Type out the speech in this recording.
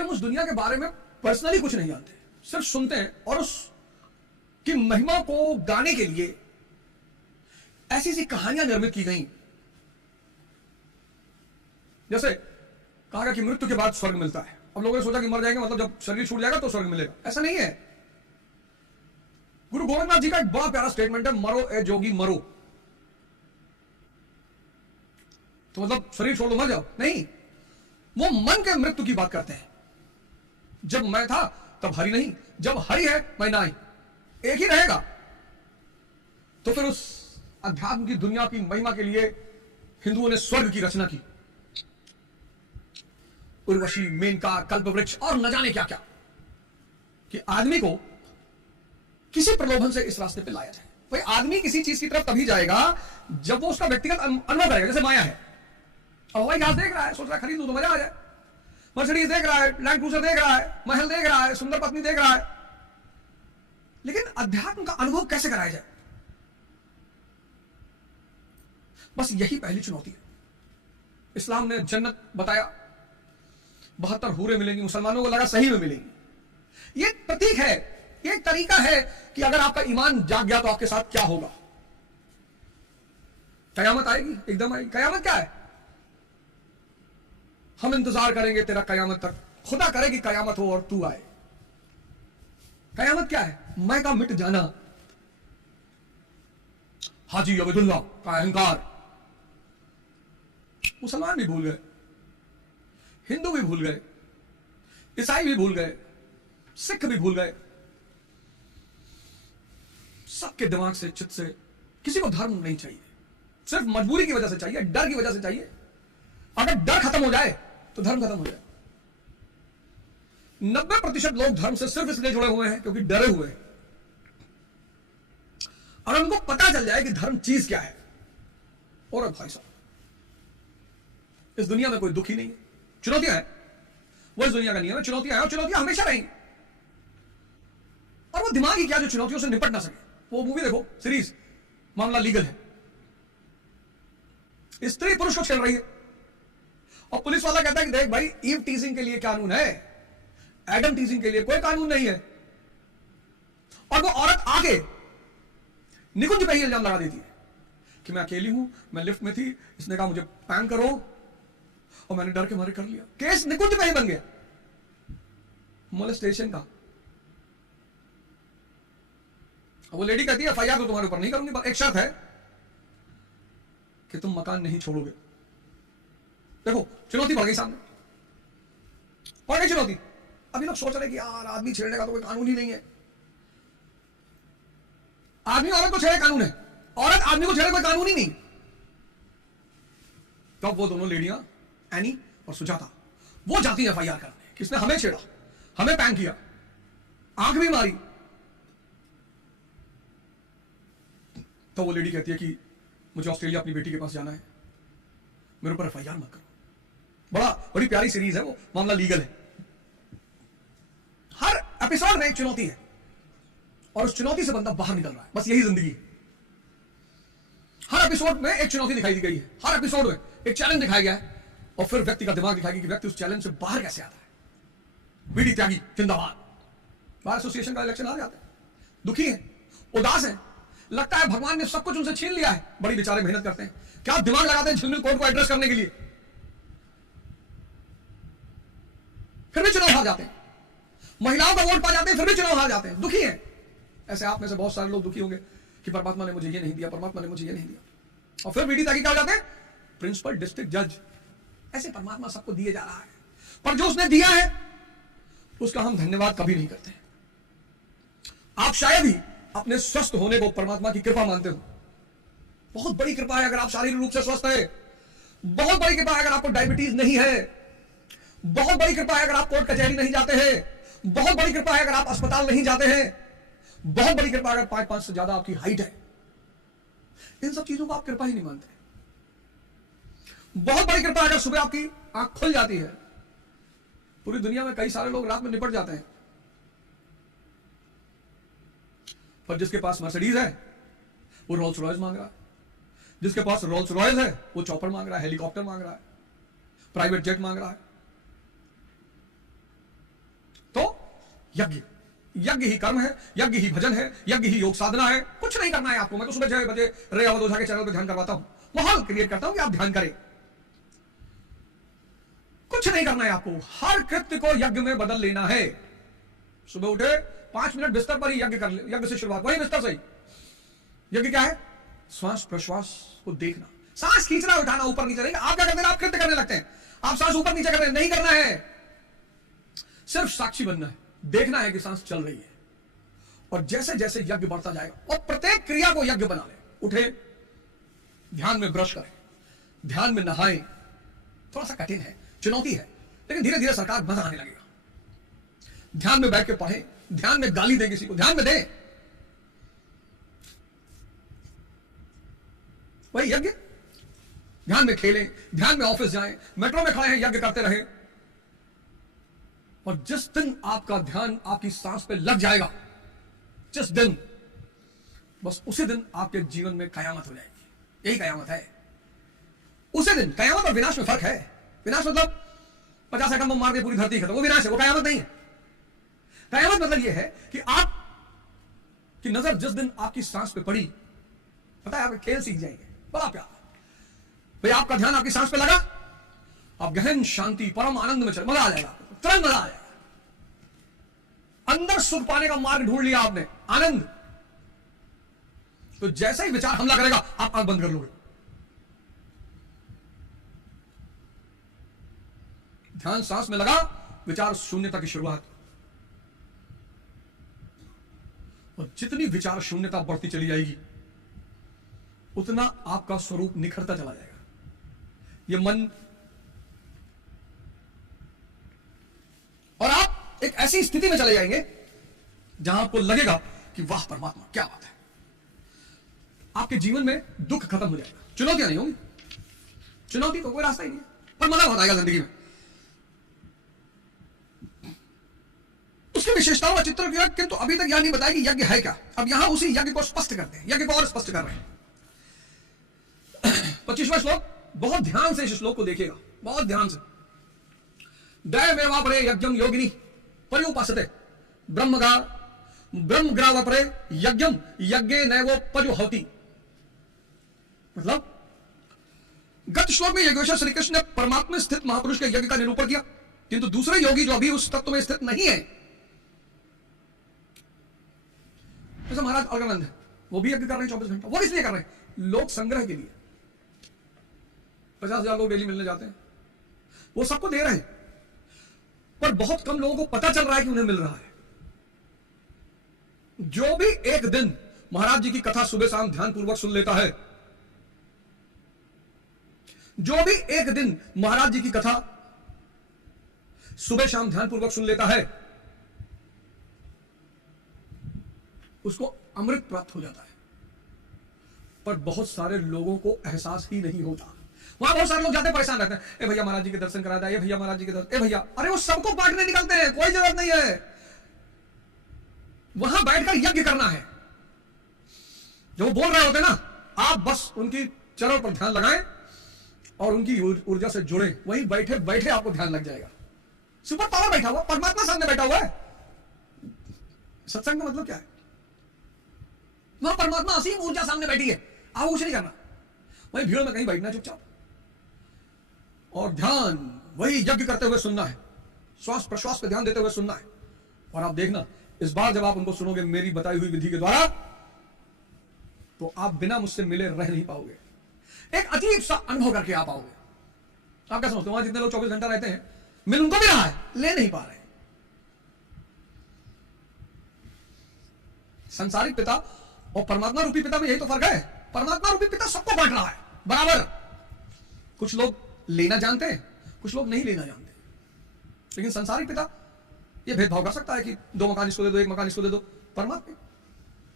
कि हम उस दुनिया के बारे में पर्सनली कुछ नहीं जानते, सिर्फ सुनते हैं और उस की महिमा को गाने के लिए ऐसी सी कहानियां निर्मित की गई। जैसे कहा गया कि मृत्यु के बाद स्वर्ग मिलता है। अब लोगों ने सोचा कि मर जाएंगे मतलब जब शरीर छूट जाएगा तो स्वर्ग मिलेगा, ऐसा नहीं है। गुरु गोविंदनाथ जी का एक बड़ा प्यारा स्टेटमेंट है, मरो ए जोगी मरो। तो मतलब शरीर छोड़ दो मर जाओ, नहीं, वो मन के मृत्यु की बात करते हैं। जब मैं था तब हरि नहीं, जब हरि है मैं नहीं, एक ही रहेगा। तो फिर उस अध्यात्म की दुनिया की महिमा के लिए हिंदुओं ने स्वर्ग की रचना की, उर्वशी, मेनका, कल्पवृक्ष और न जाने क्या क्या, कि आदमी को किसी प्रलोभन से इस रास्ते पे लाया जाए। भाई आदमी किसी चीज की तरफ तभी जाएगा जब वो उसका व्यक्तिगत अनुभव करेगा। जैसे माया है, और हवाई जहाज देख रहा है, सोच रहा है खरीद लूं तो मजा आ जाए, मर्सिडीज देख रहा है, लैंड क्रूजर देख रहा है, महल देख रहा है, सुंदर पत्नी देख रहा है, लेकिन अध्यात्म का अनुभव कैसे कराया जाए, बस यही पहली चुनौती है। इस्लाम ने जन्नत बताया, 72 हूरें मिलेंगी, मुसलमानों को लगा सही में मिलेंगी। ये प्रतीक है, ये एक तरीका है कि अगर आपका ईमान जाग गया तो आपके साथ क्या होगा। कयामत आएगी, एकदम आएगी। कयामत क्या है? हम इंतजार करेंगे तेरा कयामत तक, खुदा करे कि कयामत हो और तू आए। कयामत क्या है? मैं का मिट जाना, हाजी अब्दुल्ला का अहंकार। मुसलमान भी भूल गए, हिंदू भी भूल गए, ईसाई भी भूल गए, सिख भी भूल गए। सबके दिमाग से, चित्त से किसी को धर्म नहीं चाहिए, सिर्फ मजबूरी की वजह से चाहिए, डर की वजह से चाहिए। अगर डर खत्म हो जाए तो धर्म खत्म हो जाए। 90% लोग धर्म से सिर्फ इसलिए जुड़े हुए हैं क्योंकि डरे हुए हैं। और उनको पता चल जाए कि धर्म चीज क्या है, और भाई साहब इस दुनिया में कोई दुख ही नहीं है। चुनौतियां हैं, वो इस दुनिया का नियम है, चुनौतियां हैं और चुनौतियां हमेशा रहेंगी। और वो दिमाग ही क्या जो चुनौतियों से निपट ना सके। वो मूवी देखो, सीरीज, मामला लीगल है, स्त्री पुरुष को छेड़ रही है और पुलिस वाला कहता है कि देख भाई, ईव टीजिंग के लिए कानून है, एडम टीजिंग के लिए कोई कानून नहीं है। और वो औरत आके निकुंज पे ही इल्जाम लगा देती है कि मैं अकेली हूं, मैं लिफ्ट में थी, इसने कहा मुझे पैंग करो और मैंने डर के मारे कर लिया। केस निकुंज पे ही बन गया, मोलेस्टेशन का। वो लेडी कहती है एफआईआर तो तुम्हारे ऊपर नहीं करूंगी, एक शर्त है कि तुम मकान नहीं छोड़ोगे। देखो चुनौती बढ़ गई सामने, बढ़ गई चुनौती। अभी लोग सोच रहे कि यार आदमी छेड़ने का तो कोई कानून ही नहीं है। आदमी औरत को छेड़े कानून है, औरत आदमी को छेड़े कोई कानून ही नहीं। तो वो दोनों लेडियां, एनी और सुजाता, वो जाती है एफआईआर करने, किसने हमें छेड़ा, हमें पैंग किया, आंख भी मारी। तो वो लेडी कहती है कि मुझे ऑस्ट्रेलिया अपनी बेटी के पास जाना है, मेरे ऊपर एफआईआर मत करो। बड़ी प्यारी सीरीज है वो, मामला लीगल है। हर एपिसोड में एक चुनौती है और उस चुनौती से बंदा बाहर निकल रहा है। बस यही जिंदगी। हर एपिसोड में एक चुनौती दिखाई दी गई है, हर एपिसोड में एक चैलेंज दिखाया गया है और फिर व्यक्ति का दिमाग दिखाएगी कि व्यक्ति उस चैलेंज से बाहर कैसे आता है। बीडी त्यागी जिंदाबाद। बार एसोसिएशन का इलेक्शन आ जाते हैं, दुखी है, उदास है, लगता है भगवान ने सब कुछ उनसे छीन लिया है। बड़ी बेचारे मेहनत करते हैं, क्या दिमाग लगाते हैं झिलमिल कोर्ट को एड्रेस करने के लिए, फिर भी चुनाव हार जाते हैं। महिलाओं का वोट पा जाते हैं, फिर भी चुनाव हार जाते हैं, दुखी हैं। ऐसे आप में से बहुत सारे लोग दुखी होंगे कि परमात्मा ने मुझे ये नहीं दिया, परमात्मा ने मुझे ये नहीं दिया। और फिर बीडी ताकि क्या हो जाते हैं, प्रिंसिपल, डिस्ट्रिक्ट जज। ऐसे परमात्मा सबको दिए जा रहा है, पर जो उसने दिया है उसका हम धन्यवाद कभी नहीं करते। आप शायद ही अपने स्वस्थ होने को परमात्मा की कृपा मानते हो। बहुत बड़ी कृपा है अगर आप शारीरिक रूप से स्वस्थ है, बहुत बड़ी कृपा है अगर आपको डायबिटीज नहीं है, बहुत बड़ी कृपा है अगर आप कोर्ट कचहरी नहीं जाते हैं, बहुत बड़ी कृपा है अगर आप अस्पताल नहीं जाते हैं, बहुत बड़ी कृपा अगर 5'5" से ज्यादा आपकी हाइट है। इन सब चीजों को आप कृपा ही नहीं मानते। बहुत बड़ी कृपा अगर सुबह आपकी आंख खुल जाती है। पूरी दुनिया में कई सारे लोग रात में निपट जाते हैं, पर जिसके पास मर्सिडीज है वो रोल्स रॉयस मांग रहा है, जिसके पास रोल्स रॉयस है वो चॉपर मांग रहा है, हेलीकॉप्टर मांग रहा है, प्राइवेट जेट मांग रहा है। यज्ञ, यज्ञ ही कर्म है, यज्ञ ही भजन है, यज्ञ ही योग साधना है। कुछ नहीं करना है आपको। मैं तो सुबह 6 बजे रे अवध ओझा के चैनल पर ध्यान करवाता हूं, माहौल क्रिएट करता हूं कि आप ध्यान करें। कुछ नहीं करना है आपको, हर कृत्य को यज्ञ में बदल लेना है। सुबह उठे 5 मिनट बिस्तर पर ही यज्ञ कर ले, यज्ञ से शुरुआत, वही बिस्तर से ही। यज्ञ क्या है? श्वास प्रश्वास को देखना, सांस खींचना उठाना, ऊपर नीचे नहीं। आप क्या करते हैं? आप कृत्य करने लगते हैं, आप सांस ऊपर नीचे कर रहे हैं। नहीं करना है, सिर्फ साक्षी बनना है, देखना है कि सांस चल रही है। और जैसे जैसे यज्ञ बढ़ता जाएगा, और प्रत्येक क्रिया को यज्ञ बना ले। उठे, ध्यान में ब्रश करें, ध्यान में नहाएं। थोड़ा सा कठिन है, चुनौती है, लेकिन धीरे धीरे सरकार मजा आने लगेगा। ध्यान में बैठ के पढ़ें, ध्यान में गाली दें किसी को, ध्यान में दें, वही यज्ञ। ध्यान में खेलें, ध्यान में ऑफिस जाएं, मेट्रो में खड़े हैं, यज्ञ करते रहें। और जिस दिन आपका ध्यान आपकी सांस पे लग जाएगा, जिस दिन, बस उसी दिन आपके जीवन में कयामत हो जाएगी। यही कयामत है। उसी दिन, कयामत और विनाश में फर्क है। विनाश मतलब 50 एटम बम मार के पूरी धरती खत्म, वो विनाश है, वो कयामत नहीं है। कयामत मतलब यह है कि आप की नजर जिस दिन आपकी सांस पे पड़ी, पता है, आप खेल सीख जाएंगे, बड़ा प्यार। भाई आपका ध्यान आपकी सांस पे लगा, आप गहन शांति परम आनंद में चले, मजा आ जाएगा, तुरंत मजा आ जाएगा। अंदर सुख पाने का मार्ग ढूंढ लिया आपने, आनंद। तो जैसे ही विचार हमला करेगा, आप आंख बंद कर लोगे। ध्यान सांस में लगा, विचार शून्यता की शुरुआत। और जितनी विचार शून्यता बढ़ती चली जाएगी, उतना आपका स्वरूप निखरता चला जाएगा। ये मन, और आप एक ऐसी स्थिति में चले जाएंगे जहां आपको लगेगा कि वाह परमात्मा, क्या बात है। आपके जीवन में दुख खत्म हो जाएगा, चुनौतियां नहीं होंगी। चुनौती तो कोई रास्ता ही नहीं है, पर मजा बहुत आएगा जिंदगी में। उसकी विशेषताओं का चित्र किया, किंतु अभी तक यह नहीं बताया कि यज्ञ है क्या। अब यहां उसी यज्ञ को स्पष्ट करते हैं, यज्ञ को और स्पष्ट कर रहे हैं। 25वां श्लोक, बहुत ध्यान से इस श्लोक को देखिएगा, बहुत ध्यान से। दैवेवापरे यज्ञम योगिनी पर्युपासते ब्रह्मग्रावापरे यज्ञम यज्ञे नैवो पजुहौति। मतलब गत श्लोक में योगेश्वर श्री कृष्ण ने परमात्मा स्थित महापुरुष के यज्ञ का निरूपण किया, किंतु दूसरे योगी जो अभी उस तत्व में स्थित नहीं है, जैसे महाराज अलगानंद है, वो भी यज्ञ कर रहे हैं 24 घंटा। वो इसलिए कर रहे हैं, लोक संग्रह के लिए। 50,000 लोग डेली मिलने जाते हैं, वो सबको दे रहे हैं, पर बहुत कम लोगों को पता चल रहा है कि उन्हें मिल रहा है। जो भी एक दिन महाराज जी की कथा सुबह शाम ध्यान पूर्वक सुन लेता है, जो भी एक दिन महाराज जी की कथा सुबह शाम ध्यान पूर्वक सुन लेता है, उसको अमृत प्राप्त हो जाता है। पर बहुत सारे लोगों को एहसास ही नहीं होता। वहां बहुत सारे लोग जाते परेशान रहते हैं, ए भैया महाराज जी के दर्शन करा दे, ए भैया महाराज जी के दर्शन, ए भैया, अरे वो सबको बांटने निकलते हैं, कोई जरूरत नहीं है। वहां बैठकर यज्ञ करना है। जो वो बोल रहे होते ना, आप बस उनकी चरण पर ध्यान लगाएं और उनकी ऊर्जा से जुड़े, वहीं बैठे बैठे आपको ध्यान लग जाएगा। सुपर पावर बैठा हुआ, परमात्मा सामने बैठा हुआ है। सत्संग का मतलब क्या है? वहां परमात्मा असीम ऊर्जा सामने बैठी है, आपको कुछ नहीं करना, वहीं भीड़ में कहीं बैठना चुपचाप, और ध्यान वही यज्ञ करते हुए सुनना है, श्वास प्रश्वास पे ध्यान देते हुए सुनना है। और आप देखना, इस बार जब आप उनको सुनोगे मेरी बताई हुई विधि के द्वारा, तो आप बिना मुझसे मिले रह नहीं पाओगे, एक अजीब सा अनुभव करके आप आओगे। आप क्या समझते हो, वहां जितने लोग 24 घंटा रहते हैं, मिल उनको भी रहा है, ले नहीं पा रहे। संसारिक पिता और परमात्मा रूपी पिता में यही तो फर्क है। परमात्मा रूपी पिता सबको बांट रहा है बराबर। कुछ लोग लेना जानते हैं, कुछ लोग नहीं लेना जानते। लेकिन संसारिक पिता ये भेदभाव कर सकता है कि 2 मकान इसको दे दो, 1 मकान इसको दे दो। परमात्मा